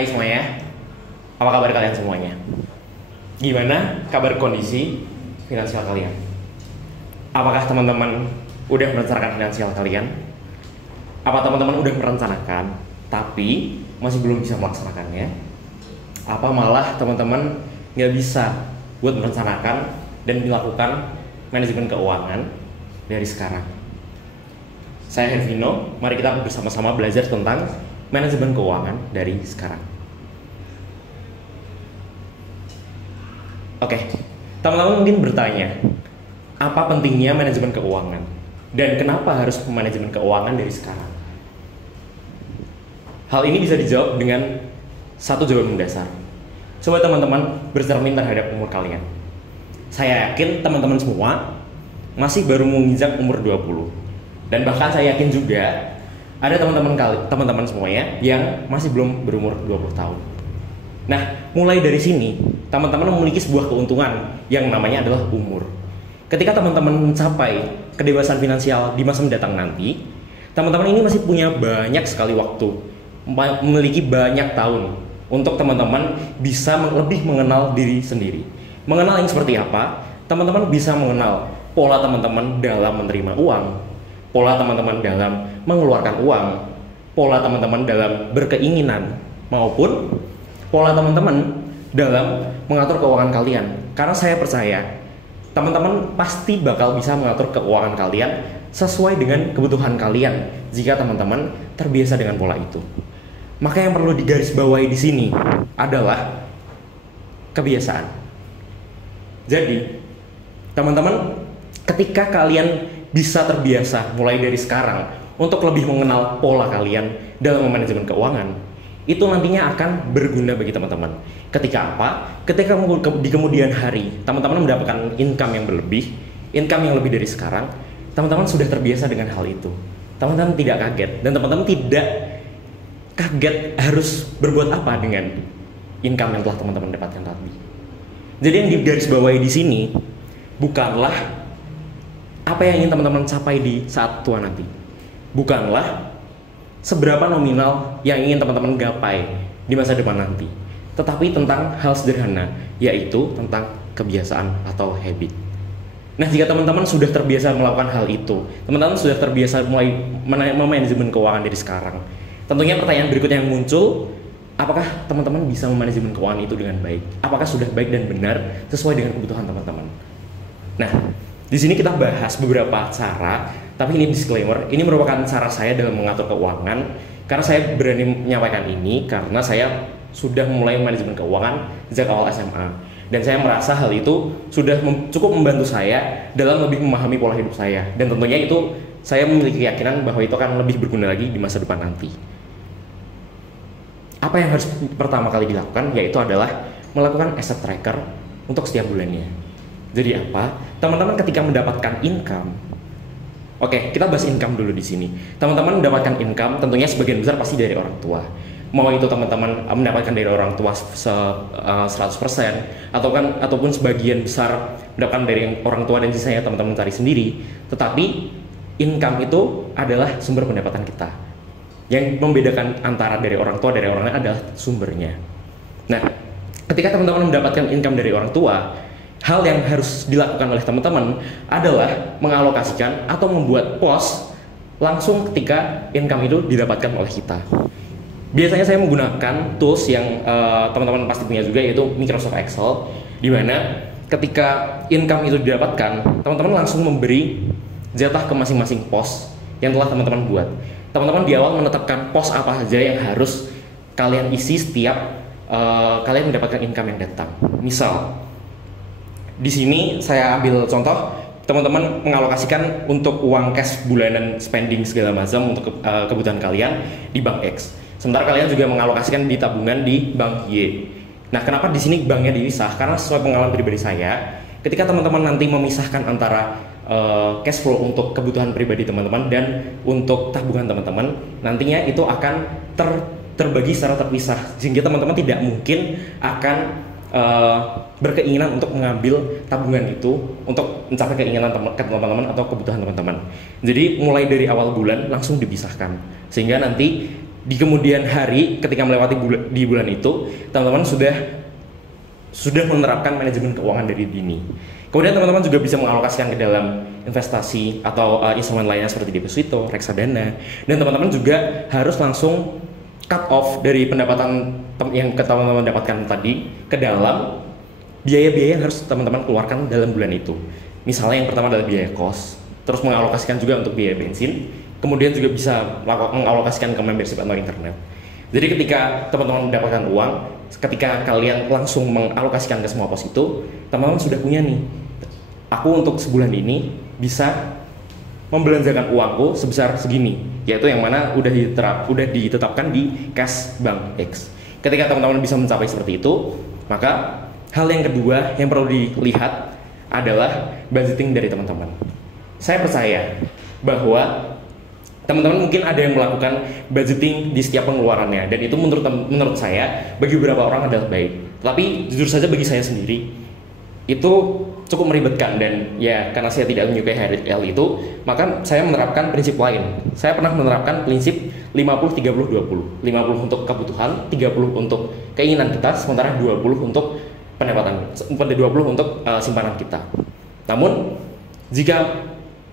Hai semuanya, apa kabar kalian semuanya? Gimana kabar kondisi finansial kalian? Apakah teman-teman udah merencanakan finansial kalian? Apa teman-teman udah merencanakan, tapi masih belum bisa melaksanakannya? Apa malah teman-teman nggak bisa buat merencanakan dan melakukan manajemen keuangan dari sekarang? Saya Hervino, mari kita bersama-sama belajar tentang manajemen keuangan dari sekarang. Oke, teman-teman mungkin bertanya, apa pentingnya manajemen keuangan? Dan kenapa harus manajemen keuangan dari sekarang? Hal ini bisa dijawab dengan satu jawaban mendasar. Coba teman-teman bercermin terhadap umur kalian. Saya yakin teman-teman semua masih baru menginjak umur 20. Dan bahkan saya yakin juga ada teman-teman semuanya yang masih belum berumur 20 tahun. Nah, mulai dari sini, teman-teman memiliki sebuah keuntungan yang namanya adalah umur. Ketika teman-teman mencapai kedewasaan finansial di masa mendatang nanti, teman-teman ini masih punya banyak sekali waktu, memiliki banyak tahun untuk teman-teman bisa lebih mengenal diri sendiri. Mengenal yang seperti apa? Teman-teman bisa mengenal pola teman-teman dalam menerima uang, pola teman-teman dalam mengeluarkan uang, pola teman-teman dalam berkeinginan, maupun pola teman-teman dalam mengatur keuangan kalian. Karena saya percaya teman-teman pasti bakal bisa mengatur keuangan kalian sesuai dengan kebutuhan kalian jika teman-teman terbiasa dengan pola itu. Maka yang perlu digarisbawahi di sini adalah kebiasaan. Jadi, teman-teman, ketika kalian bisa terbiasa mulai dari sekarang untuk lebih mengenal pola kalian dalam manajemen keuangan, itu nantinya akan berguna bagi teman-teman. Ketika apa? Ketika di kemudian hari teman-teman mendapatkan income yang berlebih, income yang lebih dari sekarang, teman-teman sudah terbiasa dengan hal itu. Teman-teman tidak kaget dan teman-teman tidak kaget harus berbuat apa dengan income yang telah teman-teman dapatkan tadi. Jadi yang digarisbawahi di sini bukanlah apa yang ingin teman-teman capai di saat tua nanti, bukanlah seberapa nominal yang ingin teman-teman gapai di masa depan nanti, tetapi tentang hal sederhana, yaitu tentang kebiasaan atau habit. Nah, jika teman-teman sudah terbiasa melakukan hal itu, teman-teman sudah terbiasa mulai manajemen keuangan dari sekarang, tentunya pertanyaan berikutnya yang muncul, apakah teman-teman bisa memanajemen keuangan itu dengan baik? Apakah sudah baik dan benar sesuai dengan kebutuhan teman-teman? Nah, di sini kita bahas beberapa cara, tapi ini disclaimer, ini merupakan cara saya dalam mengatur keuangan, karena saya berani menyampaikan ini karena saya sudah mulai manajemen keuangan sejak awal SMA, dan saya merasa hal itu sudah cukup membantu saya dalam lebih memahami pola hidup saya, dan tentunya itu saya memiliki keyakinan bahwa itu akan lebih berguna lagi di masa depan nanti. Apa yang harus pertama kali dilakukan yaitu adalah melakukan asset tracker untuk setiap bulannya. Jadi apa? Teman-teman ketika mendapatkan income, oke, kita bahas income dulu di sini. Teman-teman mendapatkan income tentunya sebagian besar pasti dari orang tua. Mau itu teman-teman mendapatkan dari orang tua 100% ataupun sebagian besar mendapatkan dari orang tua dan sisanya teman-teman cari sendiri. Tetapi income itu adalah sumber pendapatan kita. Yang membedakan antara dari orang tua dari orang lain adalah sumbernya. Nah, ketika teman-teman mendapatkan income dari orang tua, hal yang harus dilakukan oleh teman-teman adalah mengalokasikan atau membuat pos langsung ketika income itu didapatkan oleh kita. Biasanya saya menggunakan tools yang teman-teman pasti punya juga, yaitu Microsoft Excel, di mana ketika income itu didapatkan, teman-teman langsung memberi jatah ke masing-masing pos yang telah teman-teman buat. Teman-teman di awal menetapkan pos apa saja yang harus kalian isi setiap kalian mendapatkan income yang datang. Misal, di sini saya ambil contoh, teman-teman mengalokasikan untuk uang cash bulanan spending segala macam untuk kebutuhan kalian di bank X. Sementara kalian juga mengalokasikan di tabungan di bank Y. Nah, kenapa di sini banknya dipisah? Karena sesuai pengalaman pribadi saya, ketika teman-teman nanti memisahkan antara cash flow untuk kebutuhan pribadi teman-teman dan untuk tabungan teman-teman, nantinya itu akan terbagi secara terpisah, sehingga teman-teman tidak mungkin akan berkeinginan untuk mengambil tabungan itu untuk mencapai keinginan teman-teman atau kebutuhan teman-teman. Jadi mulai dari awal bulan langsung dipisahkan, sehingga nanti di kemudian hari ketika melewati di bulan itu, teman-teman sudah menerapkan manajemen keuangan dari dini. Kemudian teman-teman juga bisa mengalokasikan ke dalam investasi atau instrumen lainnya seperti deposito, reksadana, dan teman-teman juga harus langsung cut off dari pendapatan yang teman-teman dapatkan tadi ke dalam biaya-biaya yang harus teman-teman keluarkan dalam bulan itu. Misalnya yang pertama adalah biaya kos, terus mengalokasikan juga untuk biaya bensin, kemudian juga bisa mengalokasikan ke membership atau internet. Jadi ketika teman-teman mendapatkan uang, ketika kalian langsung mengalokasikan ke semua pos itu, teman-teman sudah punya nih, aku untuk sebulan ini bisa membelanjakan uangku sebesar segini, yaitu yang mana udah ditetapkan di kas bank X. Ketika teman-teman bisa mencapai seperti itu, maka hal yang kedua yang perlu dilihat adalah budgeting dari teman-teman. Saya percaya bahwa teman-teman mungkin ada yang melakukan budgeting di setiap pengeluarannya, dan itu menurut saya bagi beberapa orang adalah baik. Tapi jujur saja bagi saya sendiri itu cukup meribetkan, dan ya karena saya tidak menyukai hal itu, maka saya menerapkan prinsip lain. Saya pernah menerapkan prinsip 50-30-20. 50 untuk kebutuhan, 30 untuk keinginan kita, sementara 20 untuk pendapatan, 20 untuk simpanan kita. Namun jika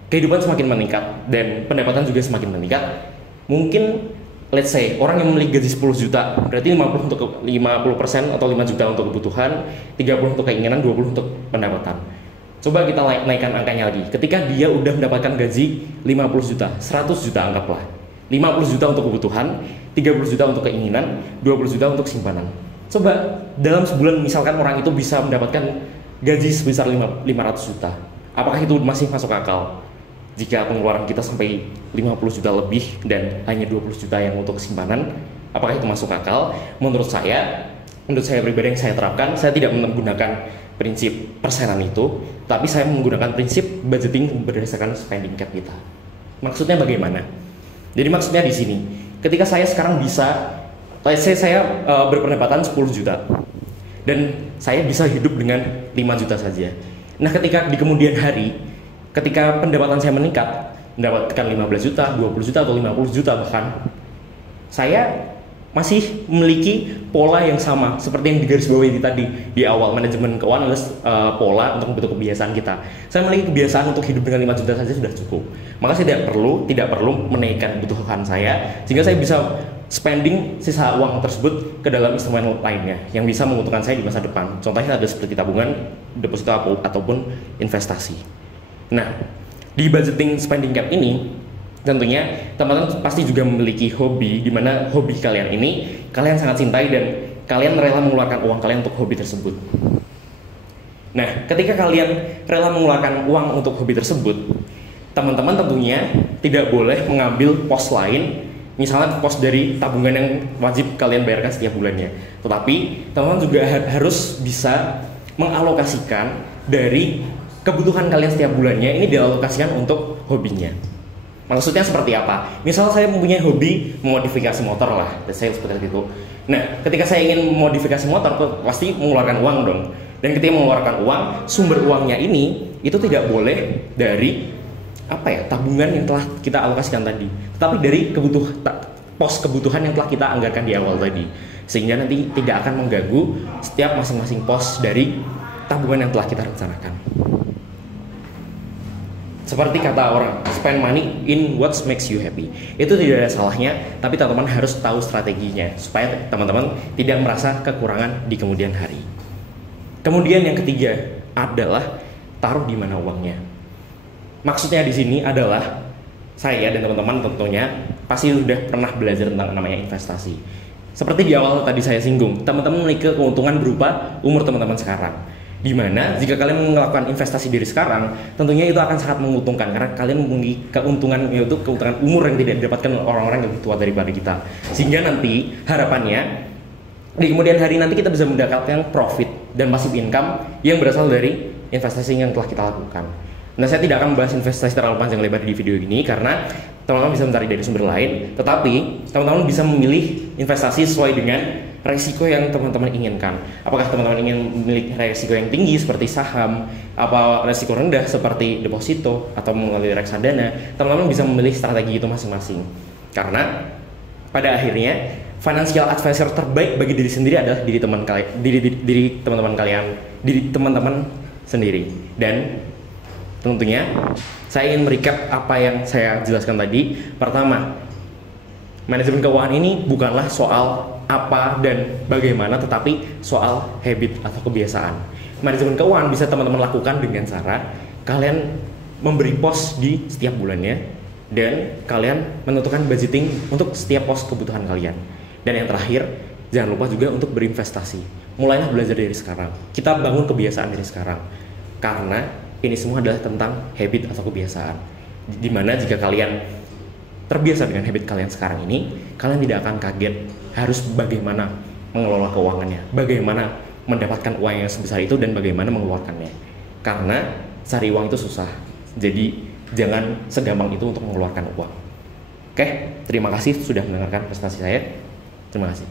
kehidupan semakin meningkat dan pendapatan juga semakin meningkat, mungkin let's say orang yang memiliki gaji 10 juta berarti 50% atau 5 juta untuk kebutuhan, 30 untuk keinginan, 20 untuk pendapatan. Coba kita naikkan angkanya lagi. Ketika dia udah mendapatkan gaji 50 juta, 100 juta anggaplah, 50 juta untuk kebutuhan, 30 juta untuk keinginan, 20 juta untuk simpanan. Coba dalam sebulan misalkan orang itu bisa mendapatkan gaji sebesar 500 juta. Apakah itu masih masuk akal? Jika pengeluaran kita sampai 50 juta lebih dan hanya 20 juta yang untuk simpanan, apakah itu masuk akal? Menurut saya pribadi yang saya terapkan, saya tidak menggunakan prinsip persenan itu, tapi saya menggunakan prinsip budgeting berdasarkan spending cap kita. Maksudnya bagaimana? Jadi maksudnya di sini, ketika saya sekarang bisa, saya berpendapatan 10 juta dan saya bisa hidup dengan 5 juta saja. Nah, ketika di kemudian hari, ketika pendapatan saya meningkat, mendapatkan 15 juta, 20 juta, atau 50 juta bahkan, saya masih memiliki pola yang sama seperti yang digarisbawahi tadi di awal. Manajemen keuangan adalah pola untuk membentuk kebiasaan kita. Saya memiliki kebiasaan untuk hidup dengan 5 juta saja sudah cukup. Maka saya tidak perlu menaikkan kebutuhan saya, sehingga saya bisa spending sisa uang tersebut ke dalam instrumen lainnya yang bisa menguntungkan saya di masa depan. Contohnya ada seperti tabungan, deposito, ataupun investasi. Nah, di budgeting spending cap ini tentunya teman-teman pasti juga memiliki hobi, di mana hobi kalian ini kalian sangat cintai dan kalian rela mengeluarkan uang kalian untuk hobi tersebut. Nah, ketika kalian rela mengeluarkan uang untuk hobi tersebut, teman-teman tentunya tidak boleh mengambil pos lain, misalnya pos dari tabungan yang wajib kalian bayarkan setiap bulannya. Tetapi teman-teman juga harus bisa mengalokasikan dari kebutuhan kalian setiap bulannya, ini dialokasikan untuk hobinya. Maksudnya seperti apa? Misal saya mempunyai hobi memodifikasi motor lah, saya seperti itu. Nah, ketika saya ingin memodifikasi motor, pasti mengeluarkan uang dong. Dan ketika mengeluarkan uang, sumber uangnya ini itu tidak boleh dari tabungan yang telah kita alokasikan tadi, tetapi dari pos kebutuhan yang telah kita anggarkan di awal tadi, sehingga nanti tidak akan mengganggu setiap masing-masing pos dari tabungan yang telah kita rencanakan. Seperti kata orang, spend money in what makes you happy. Itu tidak ada salahnya, tapi teman-teman harus tahu strateginya supaya teman-teman tidak merasa kekurangan di kemudian hari. Kemudian yang ketiga adalah taruh di mana uangnya. Maksudnya di sini adalah saya dan teman-teman tentunya pasti sudah pernah belajar tentang namanya investasi. Seperti di awal tadi saya singgung, teman-teman memiliki keuntungan berupa umur teman-teman sekarang. Di mana jika kalian melakukan investasi dari sekarang, tentunya itu akan sangat menguntungkan karena kalian memiliki keuntungan, yaitu keuntungan umur yang tidak didapatkan oleh orang-orang yang lebih tua daripada kita. Sehingga nanti harapannya di kemudian hari nanti kita bisa mendapatkan profit dan passive income yang berasal dari investasi yang telah kita lakukan. Nah, saya tidak akan membahas investasi terlalu panjang lebar di video ini karena teman-teman bisa mencari dari sumber lain, tetapi teman-teman bisa memilih investasi sesuai dengan resiko yang teman-teman inginkan. Apakah teman-teman ingin memiliki resiko yang tinggi seperti saham, apa resiko rendah seperti deposito atau melalui reksadana? Teman-teman bisa memilih strategi itu masing-masing. Karena pada akhirnya financial advisor terbaik bagi diri sendiri adalah diri teman-teman kalian, diri teman-teman sendiri. Dan tentunya saya ingin merecap apa yang saya jelaskan tadi. Pertama, manajemen keuangan ini bukanlah soal apa dan bagaimana, tetapi soal habit atau kebiasaan. Manajemen keuangan bisa teman-teman lakukan dengan cara kalian memberi pos di setiap bulannya, dan kalian menentukan budgeting untuk setiap pos kebutuhan kalian. Dan yang terakhir, jangan lupa juga untuk berinvestasi. Mulailah belajar dari sekarang. Kita bangun kebiasaan dari sekarang. Karena ini semua adalah tentang habit atau kebiasaan. Dimana jika kalian terbiasa dengan habit kalian sekarang ini, kalian tidak akan kaget harus bagaimana mengelola keuangannya, bagaimana mendapatkan uang yang sebesar itu, dan bagaimana mengeluarkannya. Karena cari uang itu susah. Jadi jangan segampang itu untuk mengeluarkan uang. Oke, terima kasih sudah mendengarkan presentasi saya. Terima kasih.